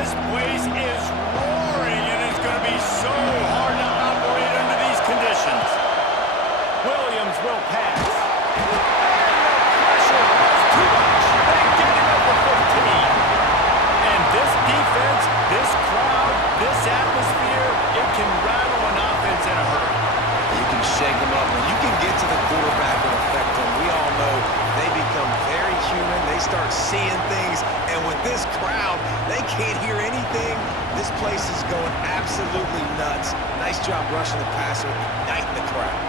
This place is roaring, and it's going to be so hard to operate under these conditions. Williams will pass. And the pressure was too much. They get him at the 15. And this defense, this crowd, this atmosphere, it can rattle an offense in a hurry. You can shake them up, and you can get to the quarterback and affect them. We all know they become very human. They start seeing things, and with this crowd, they can't hear anything. This place is going absolutely nuts. Nice job rushing the passer, igniting the crowd.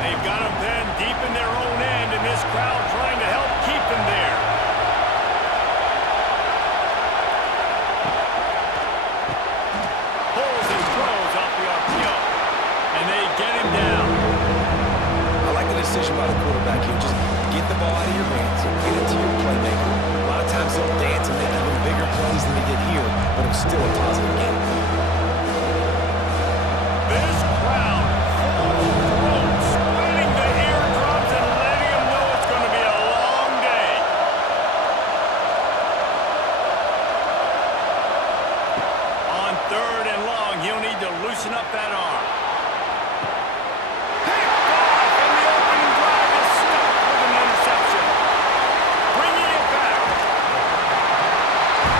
They've got them then deep in their own end, and this crowd trying to help keep them there. Pulls and throws off the RPO, and they get him down. I like the decision by the quarterback here. Just get the ball out of your hands, get it to your playmaker. A lot of times they'll dance and make even bigger plays than they did here, but it was still a positive game. This crowd full of throats, splitting the eardrums and letting them know it's going to be a long day. On 3rd and long, he'll need to loosen up that arm. Picked off, and the opening drive is stopped with an interception. Bringing it back.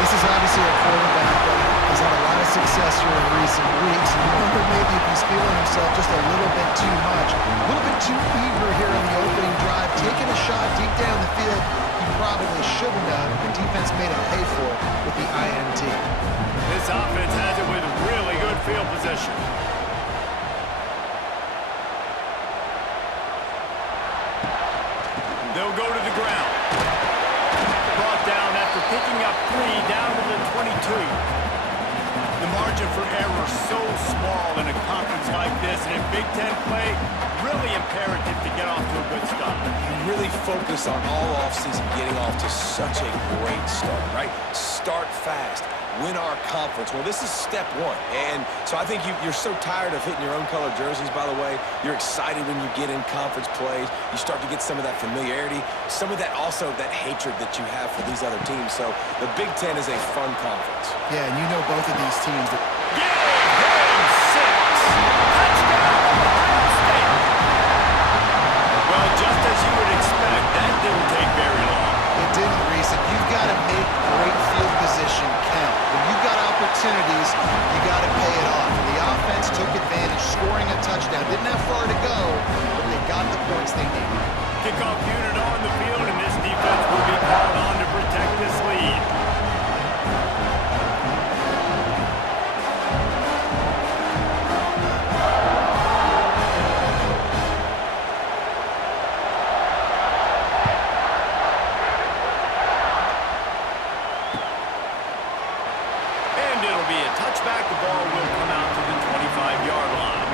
This is obviously a quarterback that has had a lot of success here in recent weeks. You wonder maybe if he's feeling himself just a little bit too much, a little bit too eager here in the opening drive, taking a shot deep down the field he probably shouldn't have. The defense made him pay for it with the INT. This offense has it with really good field position. They'll go to the ground. Brought down after picking up 3 down to the 22. The margin for error so small in a conference like this, and in Big Ten play, really imperative to get off to a good start. You really focus on all offseason getting off to such a great start, right? Start fast. Win our conference. Well, this is step 1. And so I think you're so tired of hitting your own color jerseys, by the way. You're excited when you get in conference plays. You start to get some of that familiarity, some of that also that hatred that you have for these other teams. So the Big Ten is a fun conference. Yeah, and you know both of these teams. Give him 6. Touchdown, Ohio State. Well, just as you would expect, that didn't take very long. It didn't, Reese. You've got to make great field position count. When you've got opportunities, you got to pay it off. And the offense took advantage, scoring a touchdown. Didn't have far to go, but they got the points they needed. Kickoff unit on the field, and this defense will be called on to protect this lead. Touchback, the ball will come out to the 25-yard line.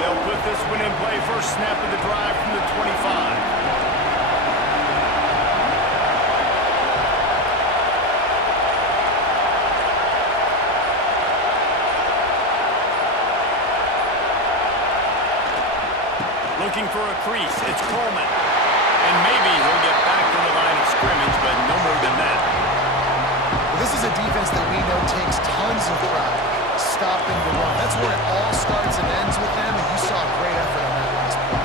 They'll put this one in play. First snap of the drive from the 25. Looking for a crease, it's Coleman. And maybe he'll get back to the line of scrimmage, but no more than that. Well, this is a defense that we know takes tons of pride stopping the run. That's where it all starts and ends with them, and you saw a great effort on that last play.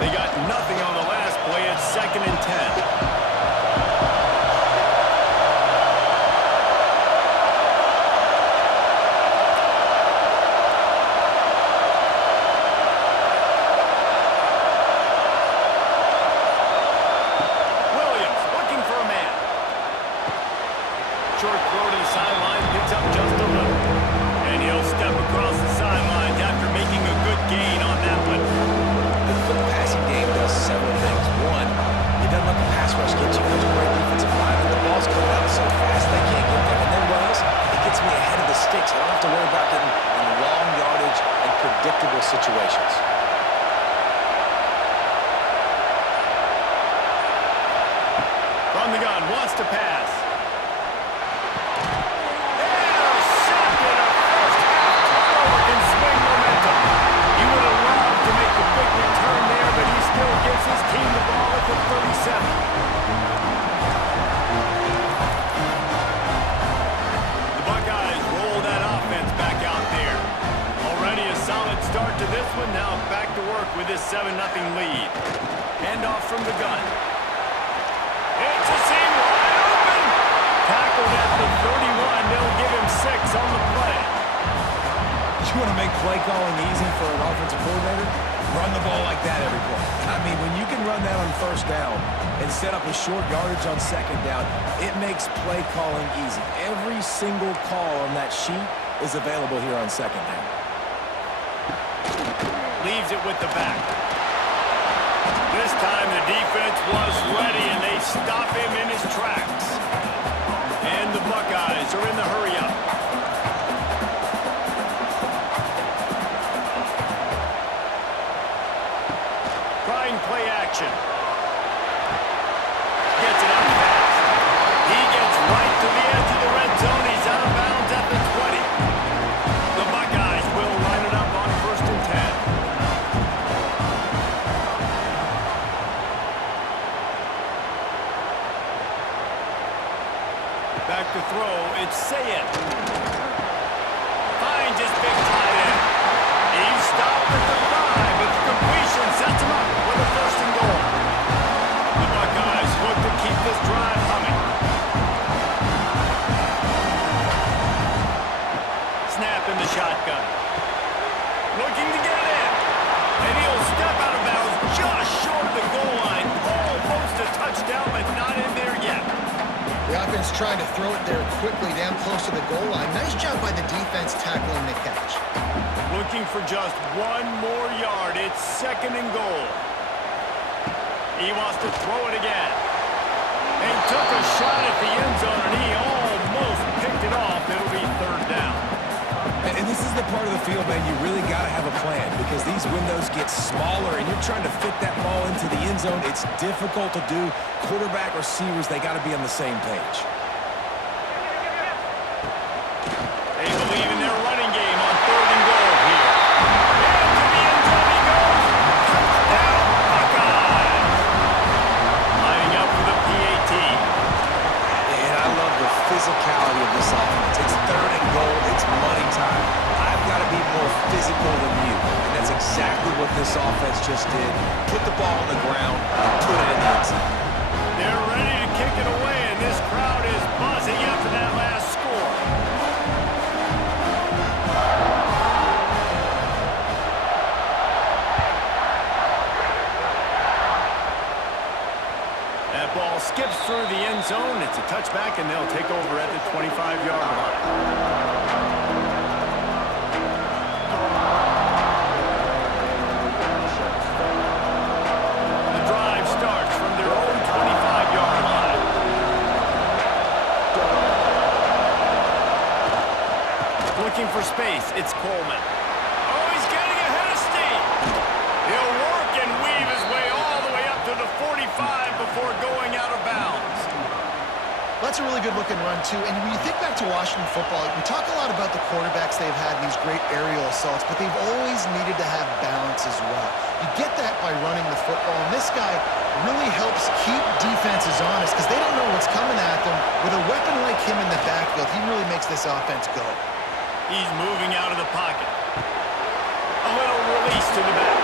They got nothing on the last play. It's 2nd and 10. Williams looking for a man. Short throw to the sideline, picks up just a little. And he'll step across the sidelines after making a good gain on that one. The quick passing game does several things. One, it doesn't let the pass rush get you. There's a great defensive line, but the ball's coming out so fast they can't get there. And then what else? It gets me ahead of the wants to pass. Intercepted. A first-half turnover can swing momentum. He would have loved to make the big return there, but he still gives his team the ball at the 37. Solid start to this one. Now back to work with this 7-0 lead. Handoff from the gun. It's a seam wide open. Tackled at the 31. They'll give him 6 on the play. You want to make play calling easy for an offensive coordinator? Run the ball like that every play. I mean, when you can run that on first down and set up a short yardage on second down, it makes play calling easy. Every single call on that sheet is available here on second down. Leaves it with the back. This time the defense was ready, and they stop him in his tracks. And the Buckeyes are in the hurry-up. Trying play action. Gets it out fast. He gets right to the edge of the red zone. He's out of bounds at the 20. The Buckeyes will line it up on 1st and 10. Back to throw, it's Sayed. Finds his big tight end. He's stopped at the 5, but the completion sets him up with a 1st and goal. The Buckeyes look to keep this drive humming. Snap in the shotgun. Looking to get it in. And he'll step out of bounds just short of the goal line. Almost a touchdown, but not in there yet. The offense trying to throw it there quickly down close to the goal line. Nice job by the defense tackling the catch. Looking for just 1 more yard. It's 2nd and goal. He wants to throw it again. He took a shot at the end zone, and he almost picked it off. It'll be 3rd down. And this is the part of the field, man, you really got to have a plan because these windows get smaller and you're trying to fit that ball into the end zone. It's difficult to do. Quarterback, receivers, they got to be on the same page. They believe in their running game on 3rd and goal here. And to the end zone he goes. Touchdown, Buckeyes. Lining up for the PAT. And I love the physicality of this offense. It's 3rd and goal. It's money time. I've got to be more physical than you. And that's exactly what this offense just did. Put the ball on the ground and put it in the end zone. They're ready to kick it away, and this crowd is buzzing after that last score. That ball skips through the end zone. It's a touchback, and they'll take over at the 25-yard line. Looking for space, it's Coleman. Oh, he's getting ahead of steam. He'll work and weave his way all the way up to the 45 before going out of bounds. That's a really good-looking run, too. And when you think back to Washington football, we talk a lot about the quarterbacks they've had, these great aerial assaults, but they've always needed to have balance as well. You get that by running the football, and this guy really helps keep defenses honest because they don't know what's coming at them. With a weapon like him in the backfield, he really makes this offense go. He's moving out of the pocket. A little release to the back.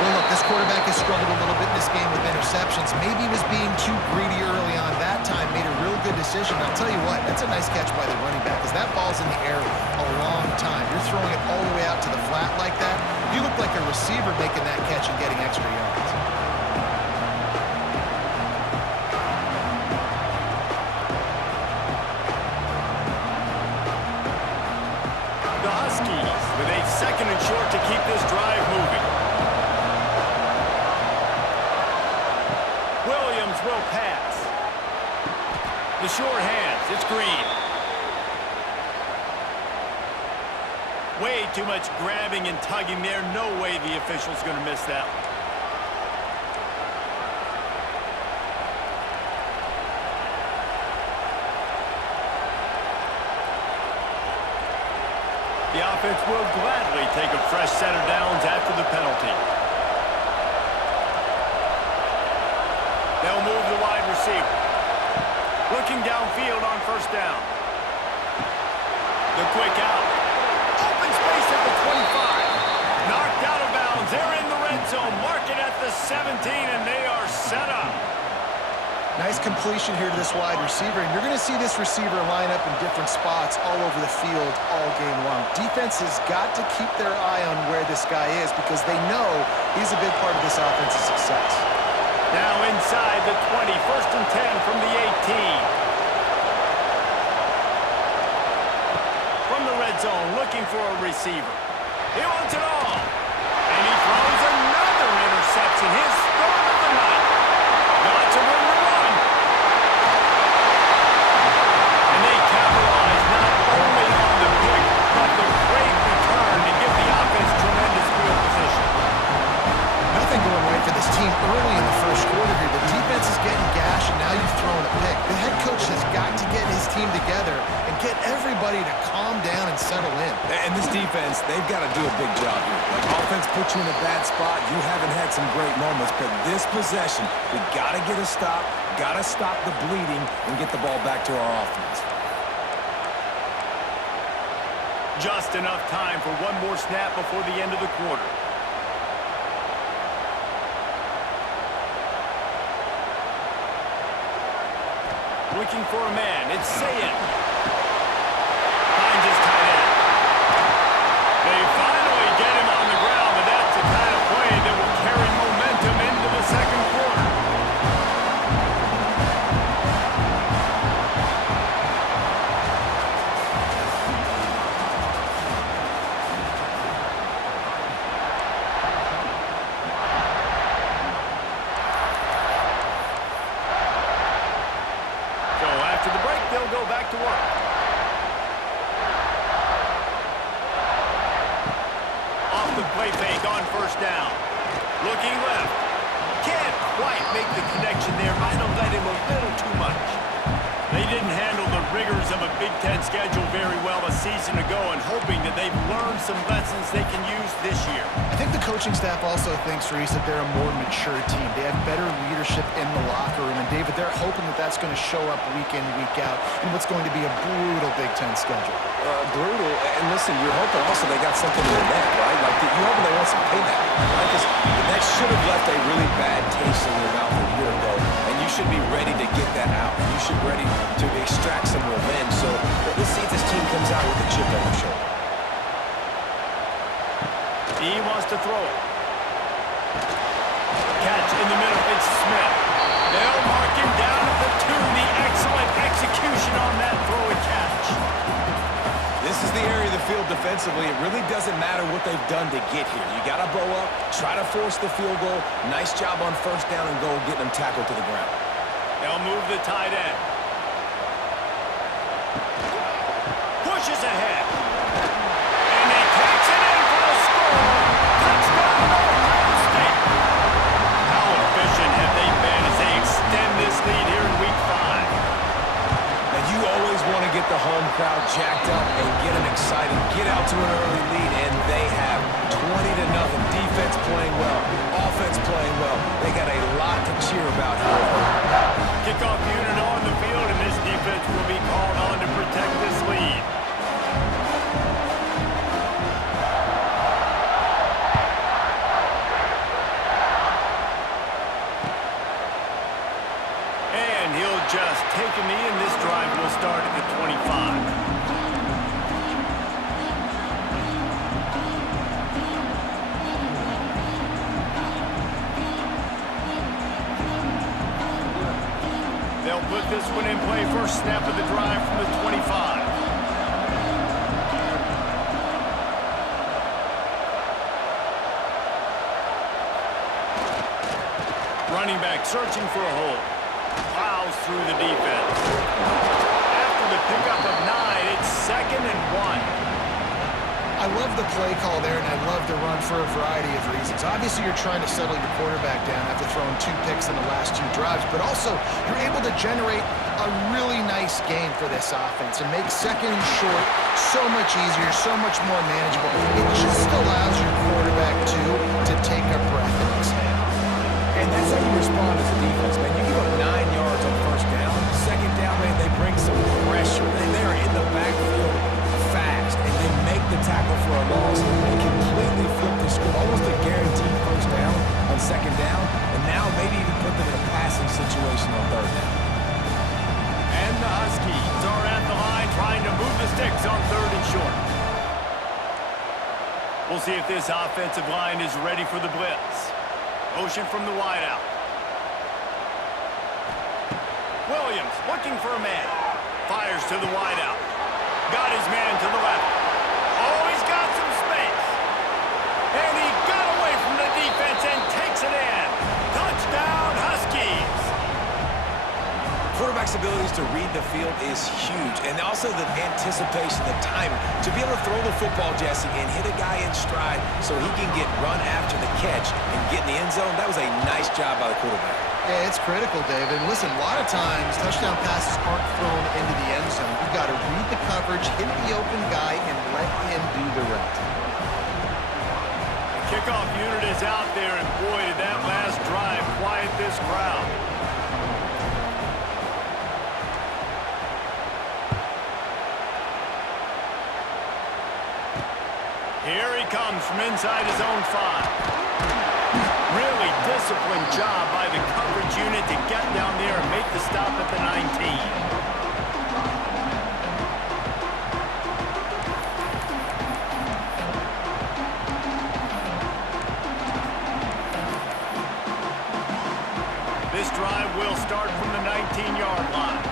Well, look, this quarterback has struggled a little bit in this game with interceptions. Maybe he was being too greedy early on. That time made a real good decision. I'll tell you what, that's a nice catch by the running back because that ball's in the air a long time. You're throwing it all the way out to the flat like that. You look like a receiver making that catch and getting extra yards. The Huskies with a 2nd and short to keep this drive moving. Williams will pass. The short hands, it's Green. Way too much grabbing and tugging there. No way the official's going to miss that one. The offense will gladly take a fresh set of downs after the penalty. They'll move the wide receiver. Looking downfield on first down. The quick out. Open space at the 25. Knocked out of bounds. They're in the red zone. Mark it at the 17, and they are set up. Nice completion here to this wide receiver, and you're going to see this receiver line up in different spots all over the field all game long. Defense has got to keep their eye on where this guy is because they know he's a big part of this offense's success. Now inside the 20, 1st and 10 from the 18. From the red zone, looking for a receiver. He wants it all. And he throws another interception. His third of the night. Lots of room to run. And they capitalize not only on the pick, but the great return to give the offense tremendous field position. Nothing going right for this team early in the first quarter here. The defense is getting gashed, and now you've thrown a pick. The head coach has got to get his team together and get everybody to calm down and settle in. And this defense, they've got to do a big job here. Like, offense put you in a bad spot. You haven't had some great moments, but this possession, we got to get a stop, got to stop the bleeding, and get the ball back to our offense. Just enough time for one more snap before the end of the quarter. Looking for a man. It's Sayin. Finds his tight end. They finally get him on the ground, but that's the kind of play that will carry momentum into the second quarter. After the break, they'll go back to work. Off the play fake on first down. Looking left. Can't quite make the connection there. Might have let him a little too much. They didn't handle the rigors of a Big Ten schedule very well a season ago, and hoping that they've learned some lessons they can use this year. I think the coaching staff also thinks, Reese, that they're a more mature team. They have better leadership in the locker room. And, David, they're hoping that that's going to show up week in, week out in what's going to be a brutal Big Ten schedule. Brutal. And listen, you're hoping also they got something in the net, right? Like, you're hoping they want some payback, right? Because that should have left a really bad taste in your mouth a year ago. And you should be ready to get that out. And you should be ready to extract some revenge. So let's see if this team comes out with a chip on their shoulder. He wants to throw it. Catch in the middle. It's Smith. They'll mark him down at the 2. The excellent execution on that throw and catch. This is the area of the field defensively. It really doesn't matter what they've done to get here. You got to bow up, try to force the field goal. Nice job on first down and goal, getting them tackled to the ground. They'll move the tight end. Pushes ahead. And they catch it in for a score. Touchdown, Ohio State. How efficient have they been as they extend this lead here in Week 5? And you always want to get the home crowd jacked up and get them excited. Get out to an early lead, and they have 20-0. Defense playing well, offense playing well. They got a lot to cheer about here. Kickoff unit on the field, and this defense will be called on to protect this lead. And he'll just take a knee, and this drive will start at the 25. They'll put this one in play. First snap of the drive from the 25. Running back searching for a hole. Plows through the defense. After the pickup of 9, it's 2nd and 1. I love the play call there, and I love the run for a variety of reasons. Obviously, you're trying to settle your quarterback down after throwing 2 picks in the last 2 drives, but also you're able to generate a a really nice game for this offense. It makes second and short so much easier, so much more manageable. It just allows your quarterback, too, to take a breath and exhale. And that's how you respond as a defense, man. You give up 9 yards on first down. Second down, man, they bring some pressure. They are in the backfield fast, and they make the tackle for a loss and completely flip the script. Almost a guaranteed first down on second down, and now maybe even put them in a passing situation on third down. And the Huskies are at the line trying to move the sticks on third and short. We'll see if this offensive line is ready for the blitz. Motion from the wideout. Williams looking for a man. Fires to the wideout. Got his man to the left. Oh, he's got some space. And he got away from the defense and takes it in. Touchdown, Huskies. Quarterback's abilities to read the field is huge, and also the anticipation, the timing. To be able to throw the football, Jesse, and hit a guy in stride so he can get run after the catch and get in the end zone, that was a nice job by the quarterback. Yeah, it's critical, David. Listen, a lot of times, touchdown passes aren't thrown into the end zone. You've got to read the coverage, hit the open guy, and let him do the rest. The kickoff unit is out there, and boy, did that last drive quiet this crowd. Here he comes from inside his own 5. Really disciplined job by the coverage unit to get down there and make the stop at the 19. This drive will start from the 19-yard line.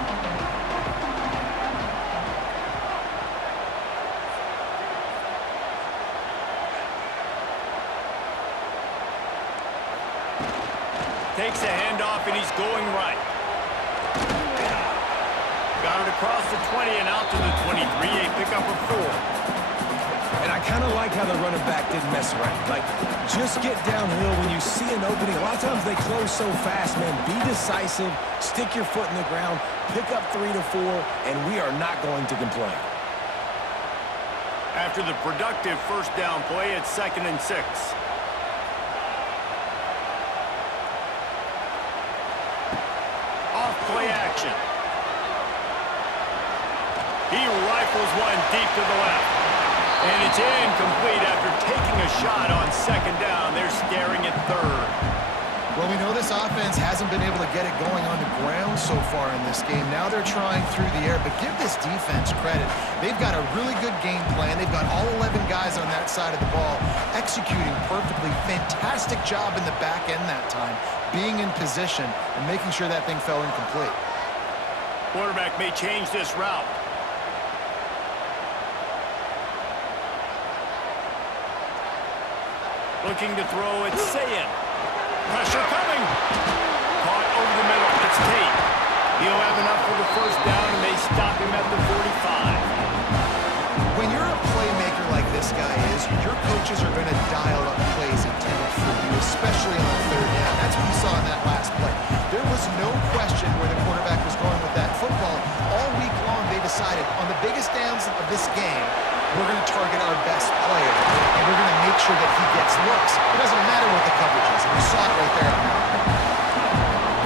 Takes a handoff, and he's going right. Got it across the 20 and out to the 23, a pickup of 4. And I kind of like how the running back didn't mess around. Like, just get downhill when you see an opening. A lot of times they close so fast, man. Be decisive, stick your foot in the ground, pick up 3 to 4, and we are not going to complain. After the productive first down play, it's 2nd and 6. Play action. He rifles one deep to the left. And it's incomplete after taking a shot on 2nd down. They're staring at 3rd. Well, we know this offense hasn't been able to get it going on the ground so far in this game. Now they're trying through the air, but give this defense credit. They've got a really good game plan. They've got all 11 guys on that side of the ball executing perfectly. Fantastic job in the back end that time, being in position and making sure that thing fell incomplete. Quarterback may change this route. Looking to throw, it's Sayin. Pressure coming. Caught over the middle. It's Tate. He'll have enough for the first down, and they stop him at the 45. When you're a playmaker like this guy is, your coaches are going to dial up plays intended for you, especially on 3rd down. That's what we saw in that last play. There was no question where the quarterback was going with that football. All week long, they decided on the biggest downs of this game, we're going to target our best player, and we're going to make sure that he gets looks. It doesn't matter what the coverage is. We saw it right there on that play.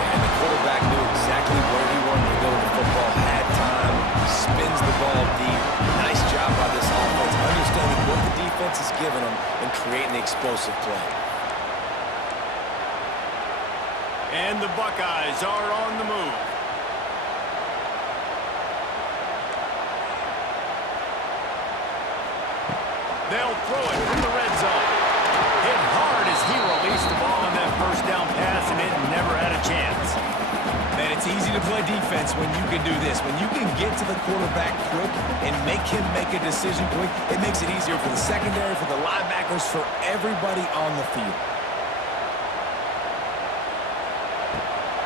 And the quarterback knew exactly where he wanted to go with the football, had time, spins the ball deep. Nice job by this offense, understanding what the defense is giving them and creating the explosive play. And the Buckeyes are on the move. They'll throw it from the red zone. Hit hard as he released the ball on that first down pass, and it never had a chance. Man, it's easy to play defense when you can do this. When you can get to the quarterback quick and make him make a decision quick, it makes it easier for the secondary, for the linebackers, for everybody on the field.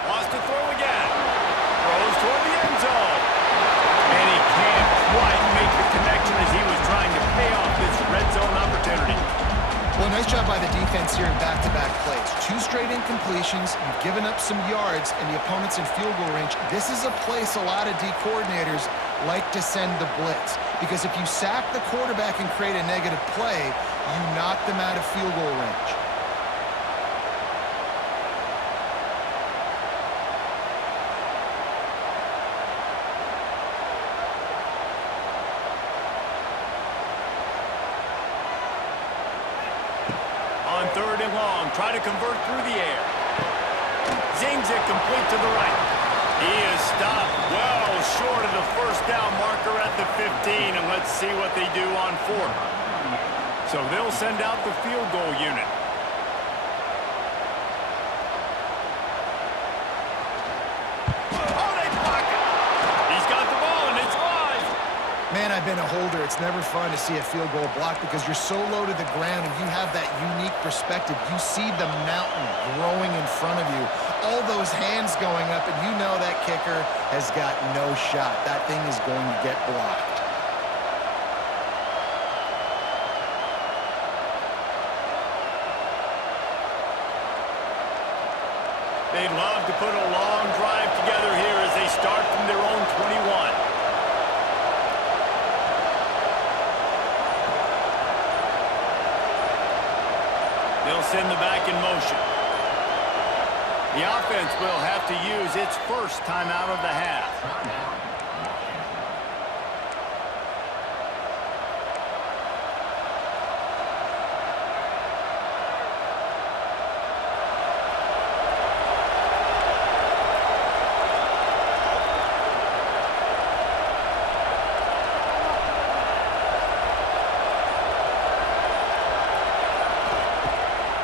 Wants to throw again. Throws toward the end zone. And he can't quite make the connection as he was trying to pay off this red zone opportunity. Well, nice job by the defense here. here in back-to-back plays. 2 straight incompletions, you've given up some yards, and the opponent's in field goal range. This is a place a lot of D coordinators like to send the blitz, because if you sack the quarterback and create a negative play, you knock them out of field goal range. On 3rd and long, try to convert through the air. Zings it complete to the right. He is stopped well short of the first down marker at the 15, and let's see what they do on 4th. So they'll send out the field goal unit. Oh, they block it. He's got the ball, and it's live. Man, I've been a holder. It's never fun to see a field goal blocked because you're so low to the ground and you have that unique perspective. You see the mountain growing in front of you, all those hands going up, and you know that kicker has got no shot. That thing is going to get blocked. They'd love to put a long drive together here as they start from their own 21. They'll send the back in motion. The offense will have to use its first timeout of the half.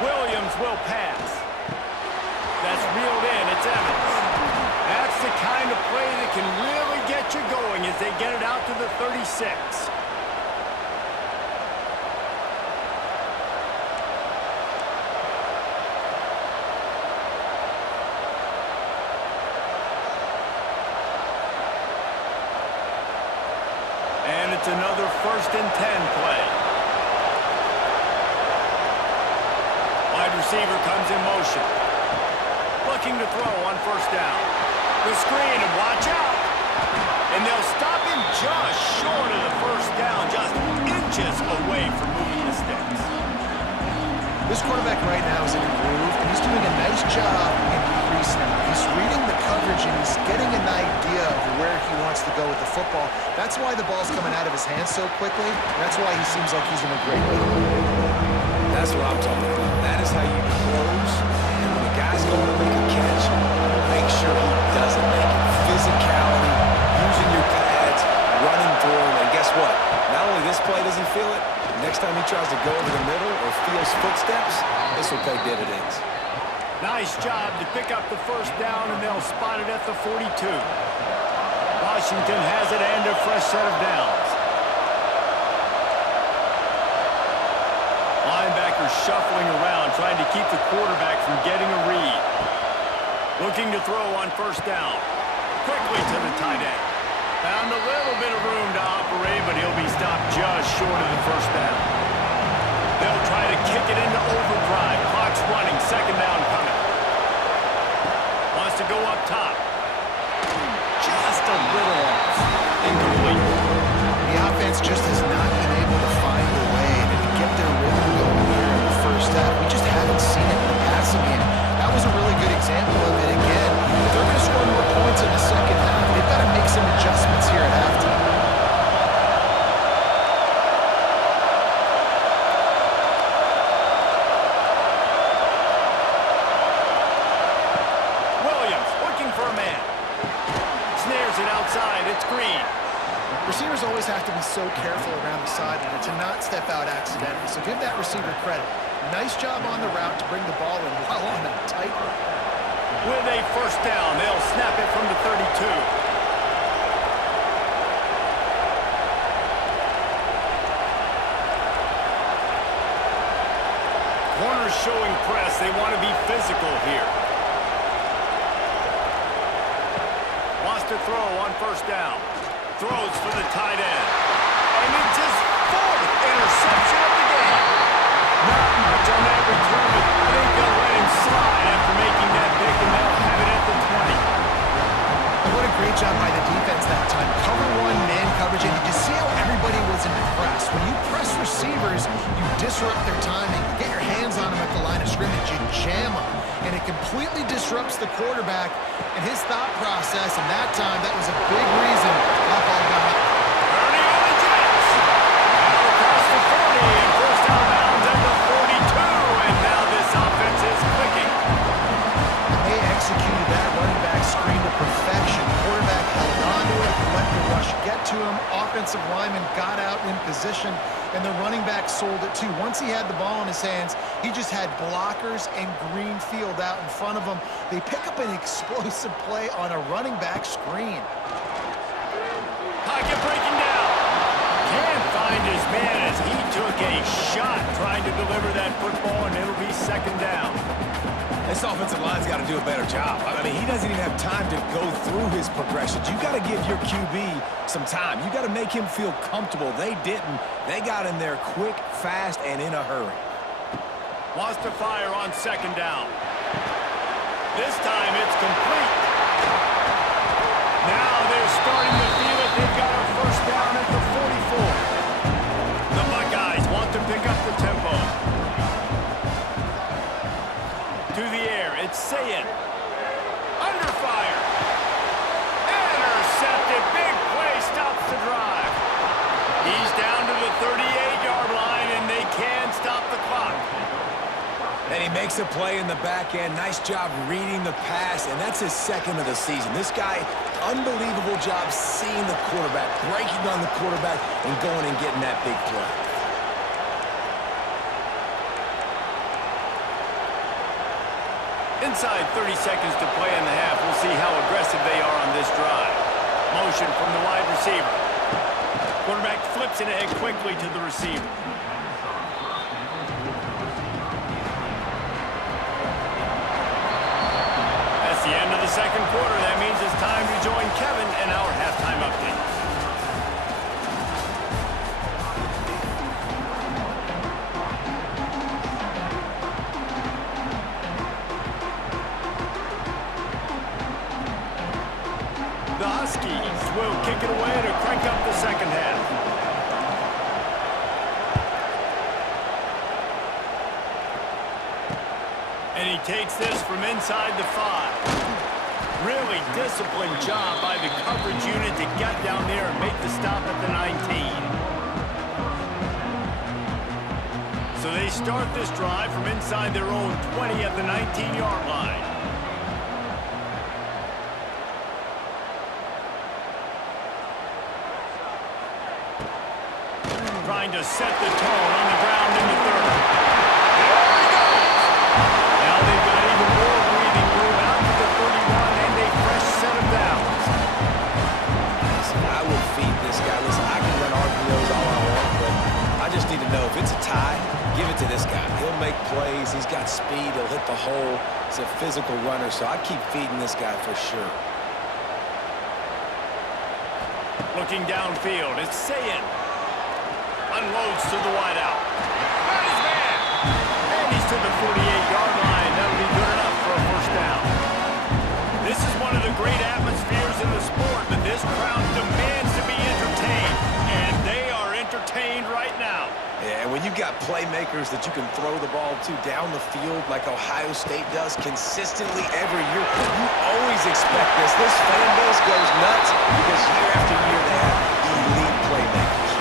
Williams will pass. That's reeled in. It's Evans. That's the kind of play that can really get you going as they get it out to the 36. And it's another 1st and 10 play. Wide receiver comes in motion. Looking to throw on 1st down. The screen, and watch out. And they'll stop him just short of the 1st down, just inches away from moving the sticks. This quarterback right now is in a groove, and he's doing a nice job in pre-snap. He's reading the coverage, and he's getting an idea of where he wants to go with the football. That's why the ball's coming out of his hands so quickly. That's why he seems like he's in a great way. That's what I'm talking about. That is how you close. And when the guy's going to make a catch, make sure he doesn't make it. Physicality, using your pads, running through him. And guess what? Not only this play does he feel it, next time he tries to go over the middle or feels footsteps, this will pay dividends. Nice job to pick up the 1st down, and they'll spot it at the 42. Washington has it and a fresh set of downs. Linebackers shuffling around, trying to keep the quarterback from getting a read. Looking to throw on 1st down. Quickly to the tight end. Found a little bit of room to operate, but he'll be stopped just short of the 1st down. They'll try to kick it into overdrive. Clock's running, 2nd down coming. Wants to go up top. Just a little off. Incomplete. The offense just has not been able to find a way to get their rhythm going here in the 1st half. We just haven't seen it in the passing game. That was a really good example of it again. If they're going to score more points in the 2nd half, they've got to make some adjustments here at halftime. Williams looking for a man. Snares it outside. It's Green. Receivers always have to be so careful around the sideline to not step out accidentally, so give that receiver credit. Nice job on the route to bring the ball in while on a tight route. With a 1st down, they'll snap it from the 32. Corners showing press. They want to be physical here. Wants to throw on 1st down. Throws for the tight end. And it's his 4th interception of the game. Not much on that return. job by the defense that time. Cover one, man coverage, and you see how everybody was impressed. When you press receivers, you disrupt their timing. You get your hands on them at the line of scrimmage. You jam them, and it completely disrupts the quarterback and his thought process, and that time, that was a big reason that ball got out. Early on the Jets. Now across the 40 and first out of bounds at the 42, and now this offense is clicking. They executed that running back screen to perfection. Quarterback held onto it, let the rush get to him. Offensive lineman got out in position, and the running back sold it too. Once he had the ball in his hands, he just had blockers and green field out in front of him. They pick up an explosive play on a running back screen. Pocket breaking down. Can't find his man as he took a shot trying to deliver that football, and it'll be second down. This offensive line's got to do a better job. I mean, he doesn't even have time to go through his progressions. You got to give your QB some time. You got to make him feel comfortable. They didn't. They got in there quick, fast, and in a hurry. Wants to fire on second down. This time it's complete. Now they're starting to feel it. They've got a first down at the 44. The Buckeyes want to pick up the tempo. To the air, it's Sayin. Under fire. Intercepted. Big play stops the drive. He's down to the 38-yard line, and they can stop the clock. And he makes a play in the back end. Nice job reading the pass, and that's his second of the season. This guy, unbelievable job seeing the quarterback, breaking on the quarterback, and going and getting that big play. Inside 30 seconds to play in the half. We'll see how aggressive they are on this drive. Motion from the wide receiver. Quarterback flips it ahead quickly to the receiver. That's the end of the second quarter. That means it's time to join Kevin in our halftime update. The Huskies will kick it away to crank up the second half. And he takes this from inside the 5. Really disciplined job by the coverage unit to get down there and make the stop at the 19. So they start this drive from inside their own 20 at the 19-yard line. Trying to set the tone on the ground in the third. There he goes! Now they've got even more breathing room out to the 31 and a fresh set of downs. Listen, I would feed this guy. Listen, I can run RPOs all I want, but I just need to know if it's a tie, give it to this guy. He'll make plays. He's got speed. He'll hit the hole. He's a physical runner, so I'd keep feeding this guy for sure. Looking downfield, it's Sayin. Unloads to the wideout. Got his man! And he's to the 48-yard line. That'll be good enough for a first down. This is one of the great atmospheres in the sport, but this crowd demands to be entertained, and they are entertained right now. Yeah, and when you've got playmakers that you can throw the ball to down the field like Ohio State does consistently every year, you always expect this. This fan base goes nuts because year after year they have elite playmakers.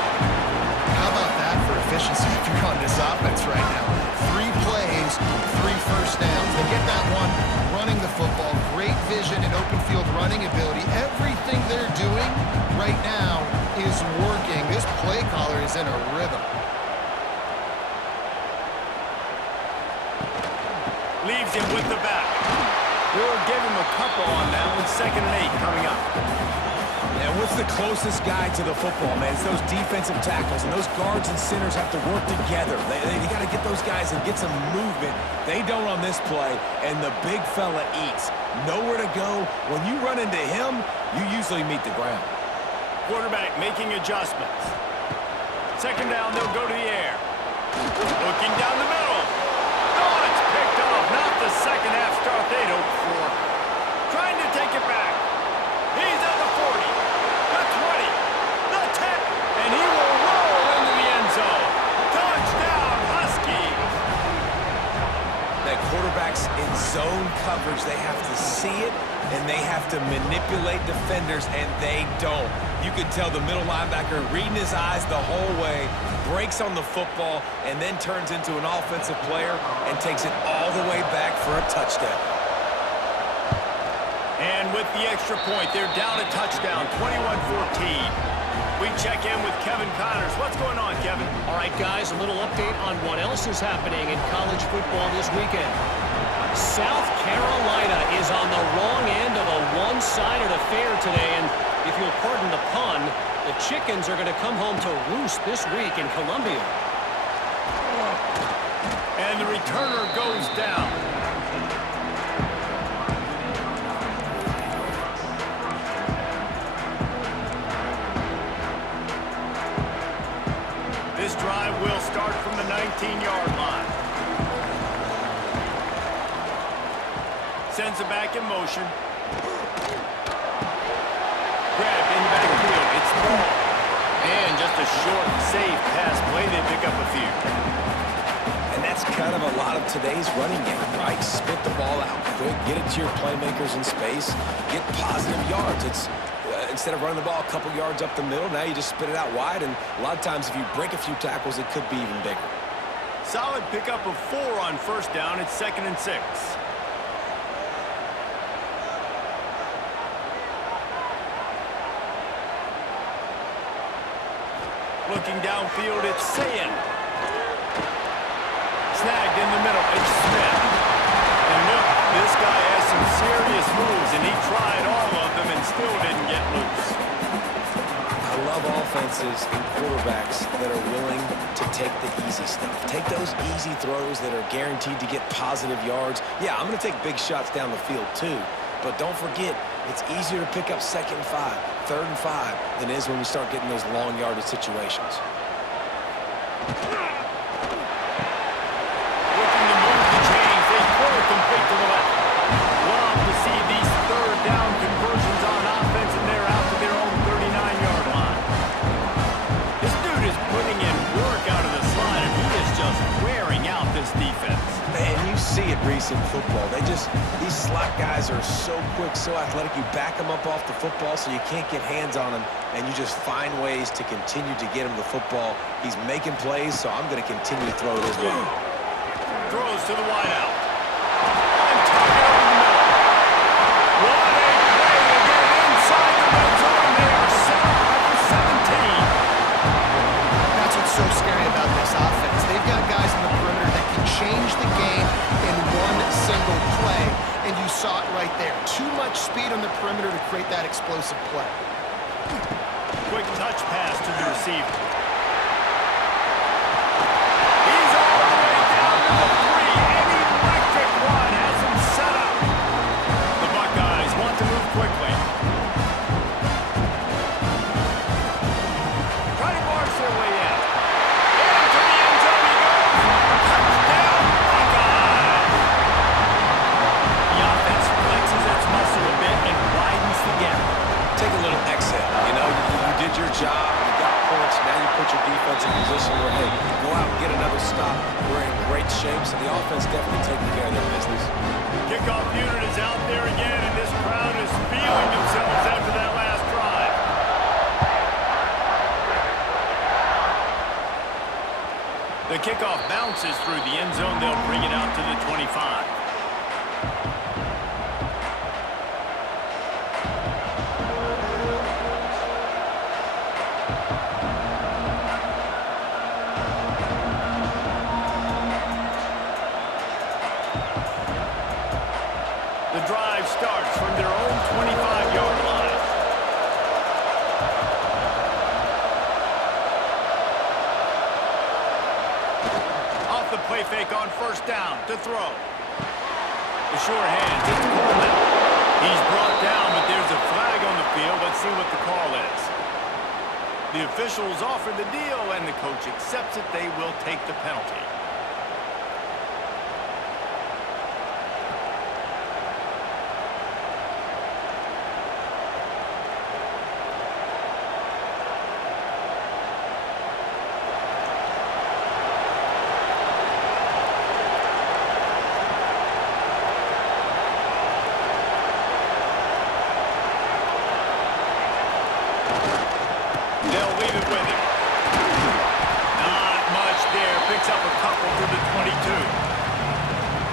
How about that for efficiency if you're on this offense right now? 3 plays, 3 first downs. They get that one running the football, great vision and open field running ability. Everything they're doing right now is working. This play caller is in a rhythm. Leaves him with the back. We'll give him a couple on that one. 2nd and 8 coming up. And what's the closest guy to the football, man? It's those defensive tackles, and those guards and centers have to work together. They got to get those guys and get some movement. They don't on this play, and the big fella eats. Nowhere to go. When you run into him, you usually meet the ground. Quarterback making adjustments. 2nd down, they'll go to the air. Looking down the middle. Oh, it's picked off. Not the second half start they'd hoped for. Trying to take it back. He's at the they have to see it, and they have to manipulate defenders, and they don't. You could tell the middle linebacker reading his eyes the whole way, breaks on the football, and then turns into an offensive player and takes it all the way back for a touchdown. And with the extra point, they're down a touchdown, 21-14. We check in with Kevin Connors. What's going on, Kevin? All right, guys, a little update on what else is happening in college football this weekend. South Carolina is on the wrong end of a one-sided affair today, and if you'll pardon the pun, the chickens are going to come home to roost this week in Columbia. And the returner goes down. This drive will start from the 19-yard line. Sends it back in motion. Grabbed in the backfield. It's ball. And just a short, safe pass play. They pick up a few. And that's kind of a lot of today's running game, right? Spit the ball out quick, get it to your playmakers in space, get positive yards. It's instead of running the ball a couple yards up the middle, now you just spit it out wide, and a lot of times if you break a few tackles, it could be even bigger. Solid pickup of 4 on first down. It's 2nd and 6. Looking downfield, it's Sayin. Snagged in the middle, it's Smith. And look, this guy has some serious moves, and he tried all of them and still didn't get loose. I love offenses and quarterbacks that are willing to take the easy stuff. Take those easy throws that are guaranteed to get positive yards. Yeah, I'm going to take big shots down the field too, but don't forget, it's easier to pick up 2nd and 5, 3rd and 5 than it is when we start getting those long yardage situations. In football, these slot guys are so quick, so athletic. You back them up off the football so you can't get hands on them, and you just find ways to continue to get him the football. He's making plays, so I'm going to continue to throw it his way. Throws to the wideout. On target over the middle. What a play to get inside the red zone. They are set up at the 17. That's what's so scary about this offense. They've got guys in the perimeter that can change the game in one single play, and you saw it right there. Too much speed on the perimeter to create that explosive play. Quick touch pass to the receiver. He's all the way down to the 3. An electric one has him set up. The Buckeyes want to move quickly. Try to march their way in. Into the end zone he goes. Touchdown, Buckeyes! The offense flexes its muscle a bit and widens the gap. Take a little exhale. You know, you did your job, you got points, now you put your defense in position where, hey, go out and get another stop. We're in great shape, so the offense definitely taking care of their business. Kickoff unit is out there again, and this crowd is feeling themselves after that last drive. The kickoff bounces through the end zone. They'll bring it out to the 25. The drive starts from their own 25-yard line. Off the play fake on first down to throw. The short hand, it's Coleman. He's brought down, but there's a flag on the field. Let's see what the call is. The officials offer the deal, and the coach accepts it. They will take the penalty. They'll leave it with him. Not much there. Picks up a couple to the 22.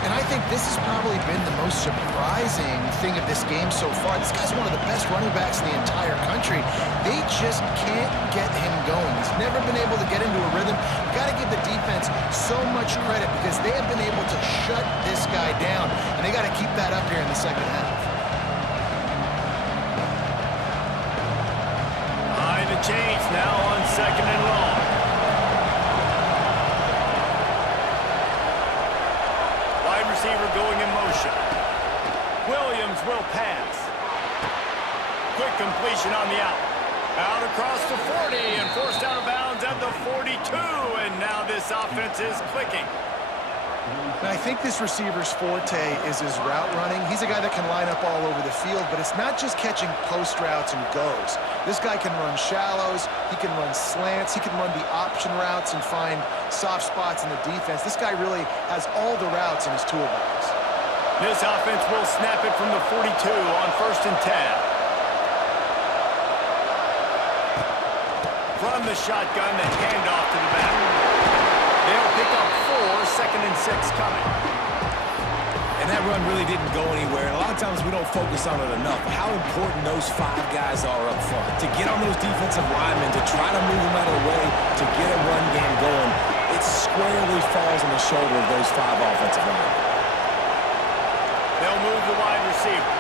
And I think this has probably been the most surprising thing of this game so far. This guy's one of the best running backs in the entire country. They just can't get him going. He's never been able to get into a rhythm. You got to give the defense so much credit because they have been able to shut this guy down, and they got to keep that up here in the second half. Behind the chains now on 2nd and long. Receiver going in motion. Williams will pass. Quick completion on the out. Out across the 40 and forced out of bounds at the 42. And now this offense is clicking. And I think this receiver's forte is his route running. He's a guy that can line up all over the field, but it's not just catching post routes and goes. This guy can run shallows, he can run slants, he can run the option routes and find soft spots in the defense. This guy really has all the routes in his toolbox. This offense will snap it from the 42 on 1st and 10. From the shotgun, the handoff to the back. They'll pick up 4, 2nd and 6 coming. And that run really didn't go anywhere. And a lot of times we don't focus on it enough. How important those 5 guys are up front. To get on those defensive linemen, to try to move them out of the way, to get a run game going, it squarely falls on the shoulder of those 5 offensive linemen. They'll move the wide receiver.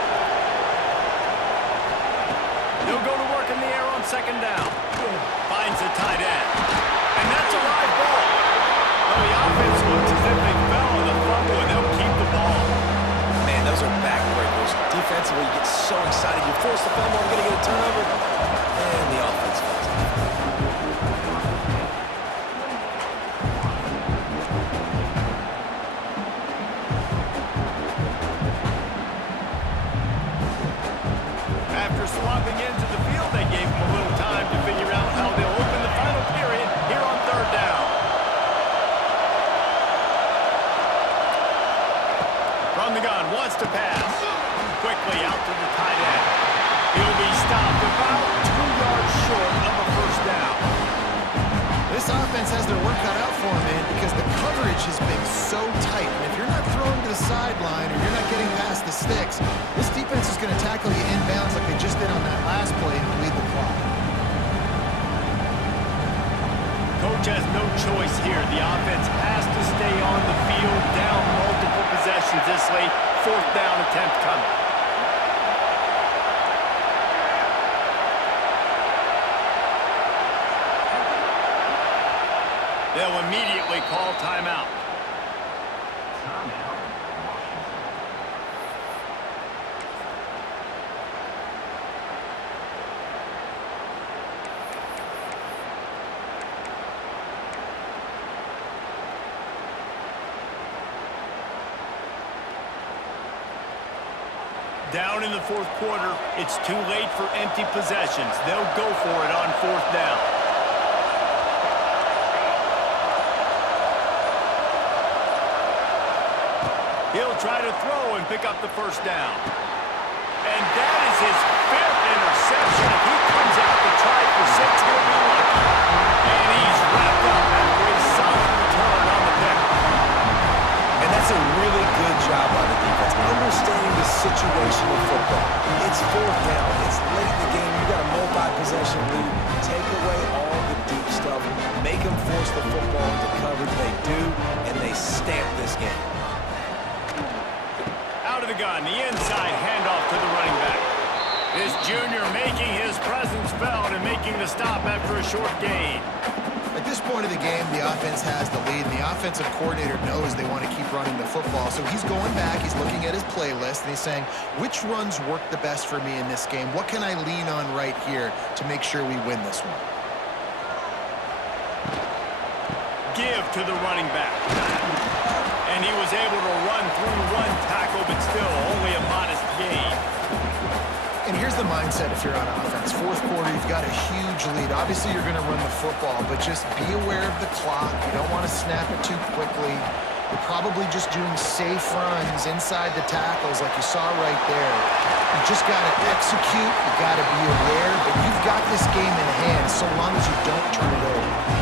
They'll go to work in the air on 2nd down. Finds a tight end. And that's a live ball. Well, the offense looks as if they fell on the fumble, and they'll keep the ball. Man, those are backbreakers. Defensively, you get so excited. You force the fumble, I'm going to get a turnover. And the offense falls. After swapping into the field, they gave him a little time to figure out how they'll open the final period here on 3rd down. From the gun, wants to pass. Quickly out to the tight end. He'll be stopped about 2 yards short of a 1st down. This offense has their work cut out for them, man, because the coverage has been so tight. And if you're not throwing to the sideline or you're not getting past the sticks, this defense is going to tackle you inbounds like they just did on that last play and bleed the clock. Coach has no choice here. The offense has to stay on the field, down multiple possessions this late. 4th down attempt coming. They'll immediately call timeout. Down in the 4th quarter, it's too late for empty possessions. They'll go for it on 4th down. He'll try to throw and pick up the 1st down. And that is his 5th interception. If he comes out to try for 6, he'll be lucky. And he's wrapped up after a solid return on the pick. And that's a really good job by the defense, understanding the situation of football. It's 4th down. It's late in the game. You got a multi-possession lead. Take away all the deep stuff. Make them force the football into coverage. They do, and they stamp this game. Out of the gun, the inside handoff to the running back. This junior making his presence felt and making the stop after a short gain. At this point of the game, the offense has the lead, and the offensive coordinator knows they want to keep running the football. So he's going back, he's looking at his playlist, and he's saying, which runs work the best for me in this game? What can I lean on right here to make sure we win this one? Give to the running back. And he was able to run through 1 tackle, but still only a modest gain. And here's the mindset if you're on offense. 4th quarter, you've got a huge lead. Obviously, you're going to run the football, but just be aware of the clock. You don't want to snap it too quickly. You're probably just doing safe runs inside the tackles like you saw right there. You just got to execute. You got to be aware, but you've got this game in hand so long as you don't turn it over.